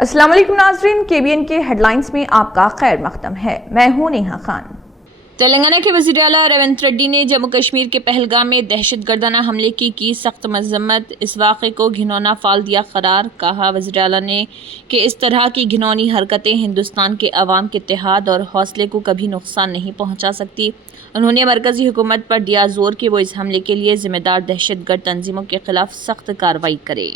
अस्सलाम वालेकुम नाज़रीन, KBN के हेडलाइंस में आपका खैर मक़दम है। मैं हूं नेहा खान। तेलंगाना के वज़ीर आला रेवंत रेड्डी ने जम्मू कश्मीर के पहलगाम में दहशतगर्दाना हमले की सख्त मज़म्मत। इस वाक़े को घिनौना फाल दिया करार। कहा वज़ीर आला ने कि इस तरह की घिनौनी हरकतें हिंदुस्तान के अवाम के इत्तेहाद और हौसले को कभी नुकसान नहीं पहुँचा सकती। उन्होंने मरकज़ी हुकूमत पर दिया जोर कि वो इस हमले के लिए ज़िम्मेदार दहशतगर्द तंजीमों के खिलाफ सख्त कार्रवाई करे।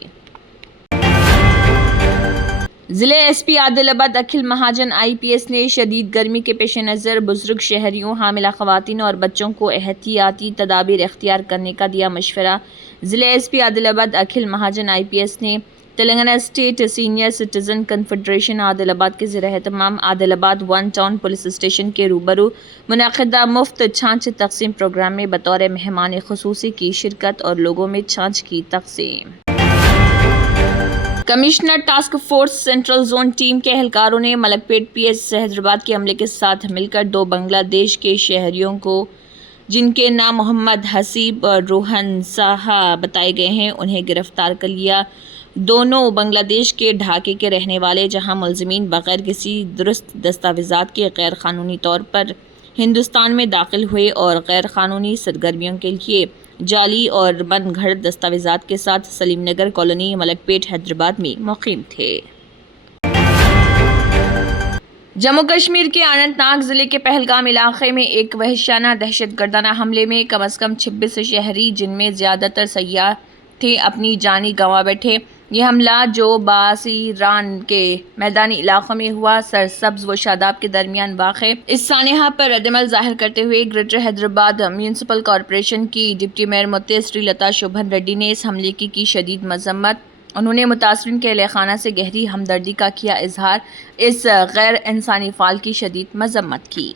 ज़िले SP आदिलाबाद अखिल महाजन IPS ने शदीद गर्मी के पेश नज़र बुजुर्ग शहरियों, हामिला ख़वातीन और बच्चों को एहतियाती तदाबीर इख्तियार करने का दिया मशवरा। ज़िले SP आदिलाबाद अखिल महाजन IPS ने Telangana state senior citizen confederation Adilabad के ज़ेर-ए-एहतमाम आदिलाबाद 1 टाउन पुलिस स्टेशन के रूबरू मुनाक़िदा मुफ्त छाछ तक़सीम प्रोग्राम में बतौर मेहमान ख़ुसूसी की शिरकत और लोगों में छाछ की तक़सीम। Commissioner task force central zone team के एहलकारों ने मलकपेट PS हैदराबाद के अमले के साथ मिलकर 2 बांग्लादेश के शहरियों को, जिनके नाम मोहम्मद हसीब और रोहन साहा बताए गए हैं, उन्हें गिरफ्तार कर लिया। दोनों बांग्लादेश के ढाके के रहने वाले, जहां मुलज़िमीन बग़ैर किसी दुरुस्त दस्तावेज़ात के गैर क़ानूनी तौर पर हिंदुस्तान में दाखिल हुए और गैर क़ानूनी सरगर्मियों के लिए जाली और मन घड़त दस्तावेज़ात के साथ सलीम नगर कॉलोनी मलकपेट हैदराबाद में मुक़ीम थे। जम्मू कश्मीर के अनंतनाग ज़िले के पहलगाम इलाके में एक वहशियाना दहशतगर्दाना हमले में कम अज़ कम 26 शहरी, जिनमें ज़्यादातर सयाह थे, अपनी जानी गंवा बैठे। यह हमला जो बासीरान के मैदानी इलाकों में हुआ, सरसब्ज़ व शादाब के दरमियान वाक़े। इस सानेहा पर रद्दमल ज़ाहिर करते हुए ग्रेटर हैदराबाद म्यूनसिपल कॉरपोरेशन की डिप्टी मेयर मुत्ते श्रीलता शोभन रेड्डी ने इस हमले की शदीद मज़म्मत। उन्होंने मुतासरीन के अहले खाना से गहरी हमदर्दी का किया इजहार। इस गैर इंसानी फ़ाल की शदीद मज़म्मत की।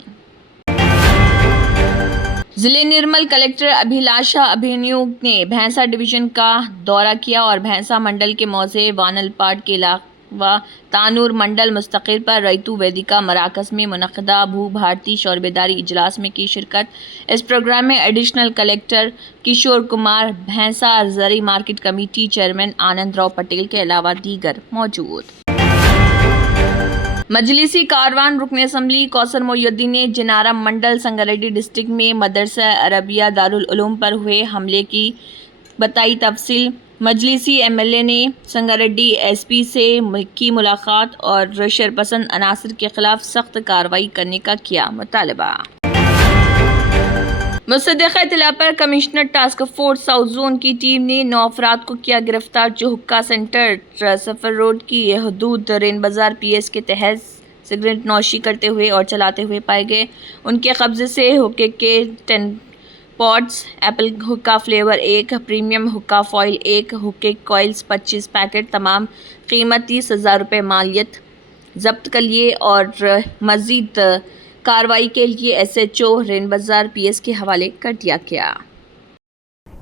ज़िले निर्मल कलेक्टर अभिलाषा अभिन्यू ने भैंसा डिवीज़न का दौरा किया और भैंसा मंडल के मौज़े वानलपाड़ के अलावा तानूर मंडल मुस्तक़िल पर रईतू वेदिका मराकज़ में मुनक़दा भू भारती शौरबेदारी इजलास में की शिरकत। इस प्रोग्राम में एडिशनल कलेक्टर किशोर कुमार, भैंसा ज़री मार्केट कमेटी चेयरमैन आनंद राव पटेल के अलावा दीगर मौजूद। मजलिसी कारवान रुकन असम्बली कौसर मोइनुद्दीन ने जिनारा मंडल संगारेड्डी डिस्ट्रिक्ट में मदरसा अरबिया दारुल उलूम पर हुए हमले की बताई तफसील। मजलिसी MLA ने संगारेड्डी SP से की मुलाकात और शरपसंद अनासर के खिलाफ सख्त कार्रवाई करने का किया मुतालबा। मुसद्दक़ा इत्तला पर commissioner task force south zone की टीम ने 9 अफराद को किया गिरफ्तार, जो हुक्का सेंटर सफर रोड की हदूद रेन बाजार PS के तहत सिगरेट नौशी करते हुए और चलाते हुए पाए गए। उनके कब्जे से हुक्के के 10 पॉट्स, एप्पल हुक्का फ्लेवर 1, प्रीमियम हुक्का फॉइल 1, हुक्के कॉइल्स 25 पैकेट, तमाम कीमत 30,000 रुपये मालियत जब्त कर लिए और मज़ीद कार्रवाई के लिए SHO रेन बाजार PS के हवाले कर दिया गया।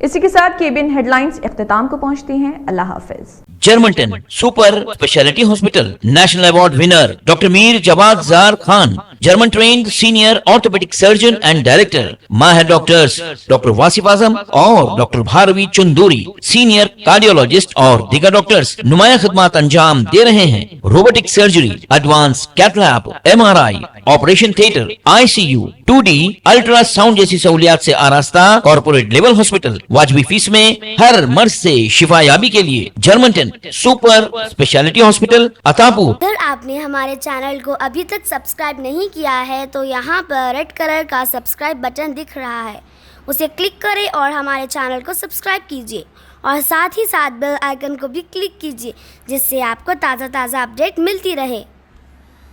इसी के साथ KBN हेडलाइंस इख्तिताम को पहुंचती हैं। अल्लाह हाफिज। Germantown super speciality hospital, national award winner doctor Mir Jawad Zar Khan, German trained senior orthopaedic surgeon and director, माहिर डॉक्टर्स डॉक्टर वासिफ आजम और doctor Bharvi Chanduri, senior cardiologist और दीगर डॉक्टर्स नुमाया खिदमत अंजाम दे रहे हैं। Robotic surgery, advance cath lab, MRI, operation theatre, ICU, 2D ultrasound जैसी सहूलियात से आरास्ता कॉर्पोरेट लेवल हॉस्पिटल। वाजबी फीस में हर मर्ज से शिफायाबी के लिए Germanton super speciality hospital Attapur. अगर आपने हमारे चैनल को अभी तक सब्सक्राइब नहीं किया है तो यहाँ पर रेड कलर का सब्सक्राइब बटन दिख रहा है, उसे क्लिक करें और हमारे चैनल को सब्सक्राइब कीजिए और साथ ही साथ बेल आइकन को भी क्लिक कीजिए, जिससे आपको ताज़ा अपडेट मिलती रहे।